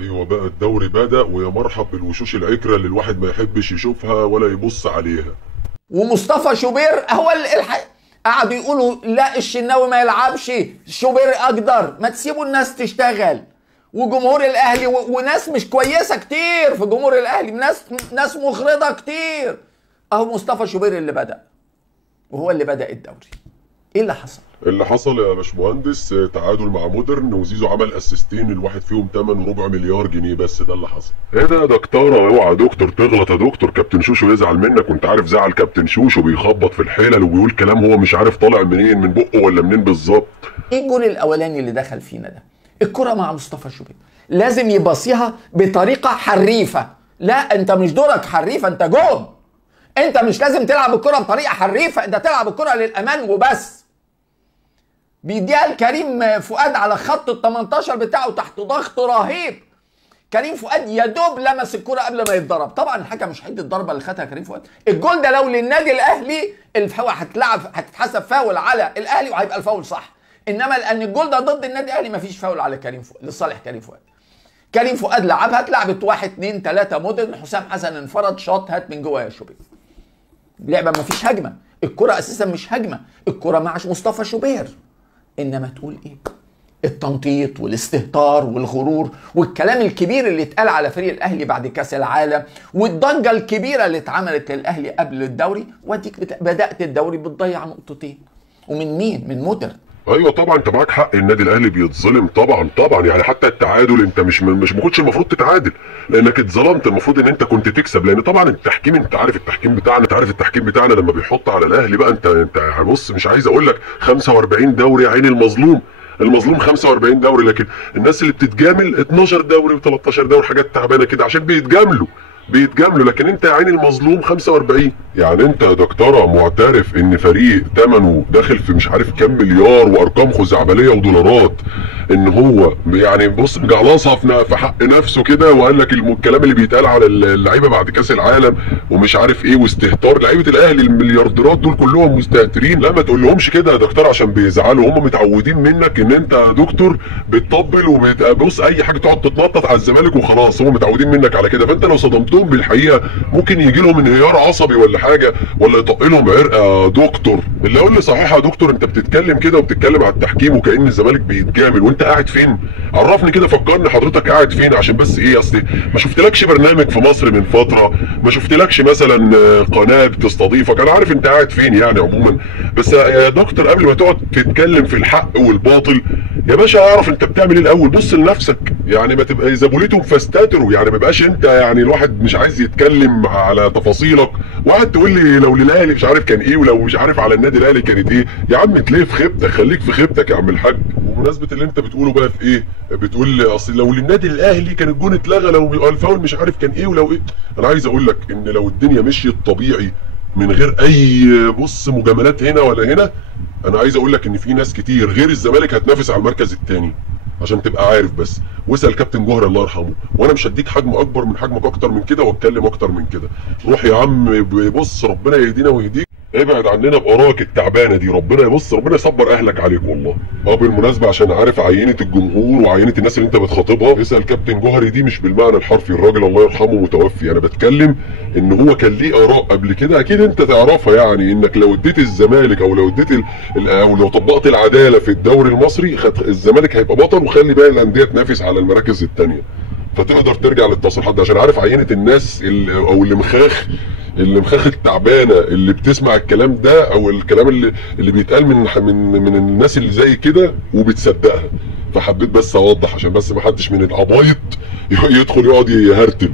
ايوه بقى الدوري بدأ، ويا مرحب بالوشوش العكرة اللي الواحد ما يحبش يشوفها ولا يبص عليها. ومصطفى شوبير هو قعدوا يقولوا لا الشناوي ما يلعبش، شوبير اقدر. ما تسيبوا الناس تشتغل. وجمهور الاهلي وناس مش كويسه كتير في جمهور الاهلي، ناس مغرضه كتير. اهو مصطفى شوبير اللي بدأ، وهو اللي بدأ الدوري. ايه اللي حصل؟ اللي حصل يا باشمهندس تعادل مع مودرن، وزيزو عمل اسيستين الواحد فيهم 8.4 مليار جنيه، بس ده اللي حصل. ايه ده يا دكتوره؟ اوعى يا دكتور تغلط يا دكتور، كابتن شوشو يزعل منك، وانت عارف زعل كابتن شوشو، بيخبط في الحلل وبيقول كلام هو مش عارف طالع منين، من بقه ولا منين بالظبط. ايه الجول الاولاني اللي دخل فينا ده؟ الكرة مع مصطفى شوبير لازم يباصيها بطريقه حريفه. لا انت مش دورك حريفه، انت جون. انت مش لازم تلعب الكرة بطريقه حريفه، انت تلعب الكرة للامان وبس. بيديها لكريم فؤاد على خط ال 18 بتاعه تحت ضغط رهيب. كريم فؤاد يا دوب لمس الكرة قبل ما يتضرب. طبعا الحكم مش هيدي الضربه اللي خدها كريم فؤاد. الجول ده لو للنادي الاهلي الفاول هتتحسب فاول على الاهلي وهيبقى الفاول صح. انما لان الجول ده ضد النادي الاهلي مفيش فاول على كريم فؤاد لصالح كريم فؤاد. كريم فؤاد لعبها، اتلعبت 1 2 3 مودرن، حسام حسن انفرد شاط هات من جوه يا شوبير. لعبه مفيش هجمه، الكرة اساسا مش هجمه، الكرة مع مصطفى شوبير. انما تقول ايه؟ التنطيط والاستهتار والغرور والكلام الكبير اللي اتقال على فريق الاهلي بعد كاس العالم، والضجه الكبيره اللي اتعملت للاهلي قبل الدوري، واديك بدات الدوري بتضيع نقطتين. ومن مين؟ من مودرن. ايوه طبعا انت معاك حق، النادي الاهلي بيتظلم طبعا يعني حتى التعادل انت مش ما كنتش المفروض تتعادل، لانك اتظلمت. المفروض ان انت كنت تكسب، لان طبعا التحكيم انت عارف التحكيم بتاعنا لما بيحط على الاهلي بقى انت بص مش عايز اقول لك 45 دوري يا عيني. المظلوم 45 دوري، لكن الناس اللي بتتجامل 12 دوري و13 دوري، حاجات تعبانه كده عشان بيتجاملوا، لكن انت يا عيني المظلوم 45. يعني انت يا دكتوره معترف ان فريق ثمنه داخل في مش عارف كام مليار وارقام خزعبليه ودولارات، ان هو يعني بص مجعلصها في حق نفسه كده، وقال لك الكلام اللي بيتقال على اللعيبه بعد كاس العالم ومش عارف ايه واستهتار لعيبه الاهلي، المليارديرات دول كلهم مستهترين. لا ما تقول لهمش كده يا دكتور عشان بيزعلوا، هم متعودين منك ان انت يا دكتور بتطبل وبص اي حاجه تقعد تتنطط على الزمالك وخلاص، هم متعودين منك على كده. فانت لو صدمتهم بالحقيقه ممكن يجي لهم انهيار عصبي ولا حاجه، ولا يطق لهم عرق يا دكتور. اللي اقول لي صحيح يا دكتور، انت بتتكلم كده وبتتكلم على التحكيم وكأن الزمالك بيتجامل، وانت قاعد فين؟ عرفني كده، فكرني حضرتك قاعد فين، عشان بس ايه، اصل ما شفتلكش برنامج في مصر من فتره، ما شفتلكش مثلا قناه بتستضيفك، انا عارف انت قاعد فين يعني عموما. بس يا دكتور قبل ما تقعد تتكلم في الحق والباطل يا باشا اعرف انت بتعمل ايه الاول، بص لنفسك. يعني ما تبقى اذا بوليتم فاستتروا، يعني ما يبقاش انت يعني الواحد مش عايز يتكلم على تفاصيلك وقعد تقول لي لو للاهلي مش عارف كان ايه، ولو مش عارف على النادي الاهلي كانت ايه. يا عم تليه في خيبتك، خليك في خيبتك يا عم الحاج. وبمناسبه اللي انت بتقوله بقى في ايه، بتقول اصل لو للنادي الاهلي كان الجون اتلغى، لو الفاول مش عارف كان ايه ولو ايه. انا عايز اقول لك ان لو الدنيا مشيت طبيعي من غير اي بص مجاملات هنا ولا هنا، انا عايز اقول لك ان في ناس كتير غير الزمالك هتنافس على المركز الثاني، عشان تبقى عارف بس. واسال كابتن جوهر الله يرحمه، وانا مش هديك حجم اكبر من حجمك اكتر من كده واتكلم اكتر من كده. روح يا عم بص ربنا يهدينا ويهديك، ابعد عننا بارائك التعبانه دي، ربنا يصبر اهلك عليك والله. بالمناسبه عشان عارف عينه الجمهور وعينه الناس اللي انت بتخاطبها، اسال كابتن جوهري دي مش بالمعنى الحرفي، الراجل الله يرحمه متوفي. انا بتكلم ان هو كان ليه اراء قبل كده اكيد انت تعرفها، يعني انك لو اديت الزمالك او لو اديت او لو طبقت العداله في الدوري المصري الزمالك هيبقى بطل، وخلي باقي الانديه تنافس على المراكز الثانيه، فتقدر ترجع للتصريحات دي. عشان عارف عينه الناس او اللي مخاخ التعبانه اللي بتسمع الكلام ده، او الكلام اللي بيتقال من الناس اللي زي كده وبتصدقها. فحبيت بس اوضح عشان بس ما حدش من العبايط يدخل يقعد يهرتل.